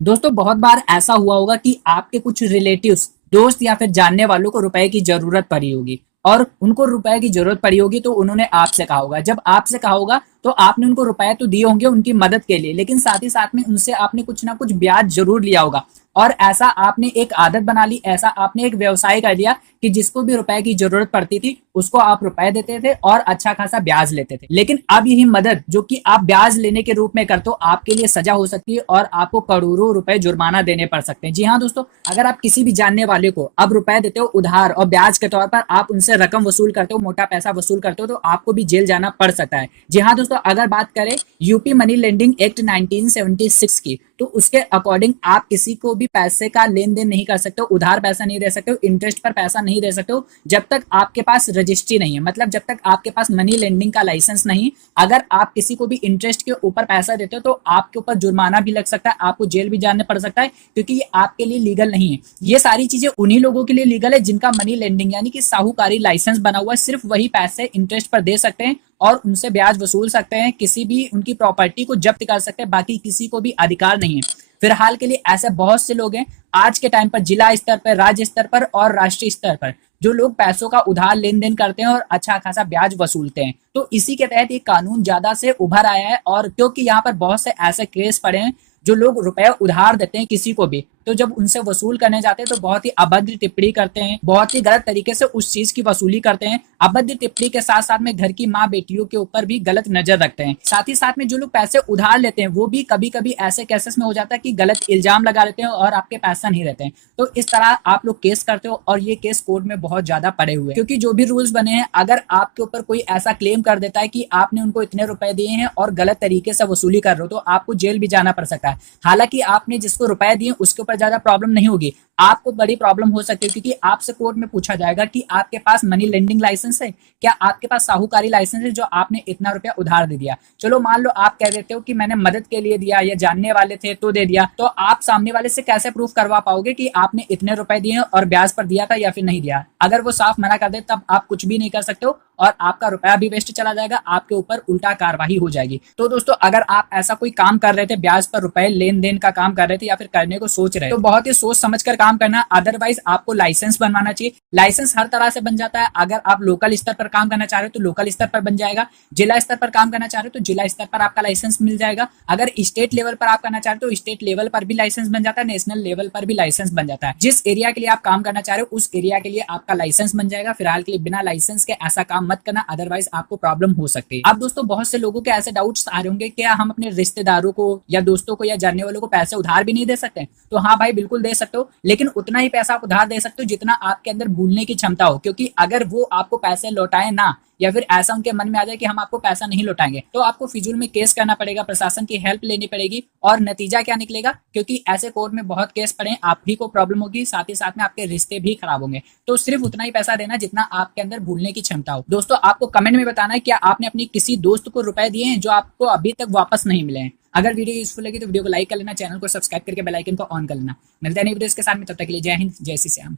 दोस्तों बहुत बार ऐसा हुआ होगा कि आपके कुछ रिलेटिव्स, दोस्त या फिर जानने वालों को रुपए की जरूरत पड़ी होगी और उनको रुपए की जरूरत पड़ी होगी तो उन्होंने आपसे कहा होगा। जब आपसे कहा होगा तो आपने उनको रुपए तो दिए होंगे उनकी मदद के लिए, लेकिन साथ ही साथ में उनसे आपने कुछ ना कुछ ब्याज जरूर लिया होगा। और ऐसा आपने एक आदत बना ली, ऐसा आपने एक व्यवसाय कर लिया कि जिसको भी रुपए की जरूरत पड़ती थी उसको आप रुपए देते थे और अच्छा खासा ब्याज लेते थे। लेकिन अब यही मदद जो कि आप ब्याज लेने के रूप में करते हो आपके लिए सजा हो सकती है और आपको करोड़ों रुपए जुर्माना देने पड़ सकते हैं। जी हाँ दोस्तों, अगर आप किसी भी जानने वाले को अब रुपए देते हो उधार और ब्याज के तौर पर, आप उनसे रकम वसूल करते हो, मोटा पैसा वसूल करते हो, तो आपको भी जेल जाना पड़ सकता है। जी हाँ दोस्तों, अगर बात करें यूपी मनी लेंडिंग एक्ट 1976 की, तो उसके अकॉर्डिंग आप किसी को भी पैसे का लेन देन नहीं कर सकते हो, उधार पैसा नहीं दे सकते हो, इंटरेस्ट पर पैसा नहीं दे सकते हो जब तक आपके पास रजिस्ट्री नहीं है, मतलब जब तक आपके पास मनी लेंडिंग का लाइसेंस नहीं। अगर आप किसी को भी इंटरेस्ट के ऊपर पैसा देते हो तो आपके ऊपर जुर्माना भी लग सकता है, आपको जेल भी जाने पड़ सकता है, क्योंकि ये आपके लिए लीगल नहीं है। ये सारी चीजें उन्हीं लोगों के लिए लीगल है जिनका मनी लेंडिंग यानी कि साहूकारी लाइसेंस बना हुआ है। सिर्फ वही पैसे इंटरेस्ट पर दे सकते हैं और उनसे ब्याज वसूल सकते हैं, किसी भी उनकी प्रॉपर्टी को जब्त कर सकते हैं, बाकी किसी को भी अधिकार नहीं है। फिलहाल के लिए ऐसे बहुत से लोग हैं आज के टाइम पर, जिला स्तर पर, राज्य स्तर पर और राष्ट्रीय स्तर पर, जो लोग पैसों का उधार लेन देन करते हैं और अच्छा खासा ब्याज वसूलते हैं। तो इसी के तहत ये कानून ज्यादा से उभर आया है, और क्योंकि यहाँ पर बहुत से ऐसे केस पड़े हैं जो लोग रुपए उधार देते हैं किसी को भी, तो जब उनसे वसूल करने जाते हैं तो बहुत ही अभद्र टिप्पणी करते हैं, बहुत ही गलत तरीके से उस चीज की वसूली करते हैं। अभद्र टिप्पणी के साथ साथ में घर की माँ बेटियों के ऊपर भी गलत नजर रखते हैं। साथ ही साथ में जो लोग पैसे उधार लेते हैं वो भी कभी कभी ऐसे केसेस में हो जाता है कि गलत इल्जाम लगा लेते हैं और आपके पैसा नहीं रहते हैं। तो इस तरह आप लोग केस करते हो और ये केस कोर्ट में बहुत ज्यादा पड़े हुए हैं, क्योंकि जो भी रूल्स बने हैं, अगर आपके ऊपर कोई ऐसा क्लेम कर देता है कि आपने उनको इतने रुपए दिए हैं और गलत तरीके से वसूली कर रहे हो, तो आपको जेल भी जाना पड़ सकता है। हालांकि आपने जिसको रुपए दिए उसके ऊपर ज्यादा प्रॉब्लम नहीं होगी, आपको बड़ी प्रॉब्लम हो सकती है, क्योंकि आपसे कोर्ट में पूछा जाएगा कि आपके पास मनी लेंडिंग लाइसेंस है, क्या आपके पास साहूकारी लाइसेंस है जो आपने इतना रुपया उधार दे दिया। चलो मान लो आप कह देते हो कि मैंने मदद के लिए दिया या जानने वाले थे तो दे दिया, तो आप सामने वाले से कैसे प्रूफ करवा पाओगे कि आपने इतने रुपए दिए और ब्याज पर दिया था या फिर नहीं दिया। अगर वो साफ मना कर दे तब आप कुछ भी नहीं कर सकते हो और आपका रुपया भी वेस्ट चला जाएगा, आपके ऊपर उल्टा कार्रवाई हो जाएगी। तो दोस्तों, अगर आप ऐसा कोई काम कर रहे थे, ब्याज पर रुपए लेन देन का काम कर रहे थे या फिर करने को सोच रहे थे, तो बहुत ही सोच समझ कर काम करना, अदरवाइज आपको लाइसेंस बनवाना चाहिए। लाइसेंस हर तरह से बन जाता है, अगर आप लोकल स्तर पर काम करना चाह रहे हो तो लोकल स्तर पर बन जाएगा, जिला स्तर पर काम करना चाह रहे हो तो जिला स्तर पर आपका लाइसेंस मिल जाएगा, अगर स्टेट लेवल पर आप करना चाह रहे हो तो स्टेट लेवल पर भी लाइसेंस बन जाता है, नेशनल लेवल पर भी लाइसेंस बन जाता है। जिस एरिया के लिए आप काम करना चाह रहे हो उस एरिया के लिए आपका लाइसेंस बन जाएगा। फिलहाल के लिए बिना लाइसेंस के ऐसा काम मत करना, अदरवाइज आपको प्रॉब्लम हो सकती है। अब दोस्तों, बहुत से लोगों के ऐसे डाउट्स आ रहे होंगे, क्या हम अपने रिश्तेदारों को या दोस्तों को या जानने वालों को पैसे उधार भी नहीं दे सकते? तो हाँ भाई, बिल्कुल दे सकते हो, लेकिन उतना ही पैसा आप उधार दे सकते हो जितना आपके अंदर भूलने की क्षमता हो, क्योंकि अगर वो आपको पैसे लौटाए ना, या फिर ऐसा उनके मन में आ जाए कि हम आपको पैसा नहीं लौटाएंगे, तो आपको फिजूल में केस करना पड़ेगा, प्रशासन की हेल्प लेनी पड़ेगी। और नतीजा क्या निकलेगा, क्योंकि ऐसे कोर्ट में बहुत केस पड़े हैं, आप ही को प्रॉब्लम होगी, साथ ही साथ में आपके रिश्ते भी खराब होंगे। तो सिर्फ उतना ही पैसा देना जितना आपके अंदर भूलने की क्षमता हो। दोस्तों, आपको कमेंट में बताना है क्या आपने अपनी किसी दोस्त को रुपए दिए हैं जो आपको अभी तक वापस नहीं मिले हैं। अगर वीडियो यूजफुल लगी तो वीडियो को लाइक कर लेना, चैनल को सब्सक्राइब करके बेल आइकन को ऑन कर लेना। मिलते हैं नई वीडियो के साथ में, तब तक के लिए जय हिंद, जय श्री श्याम।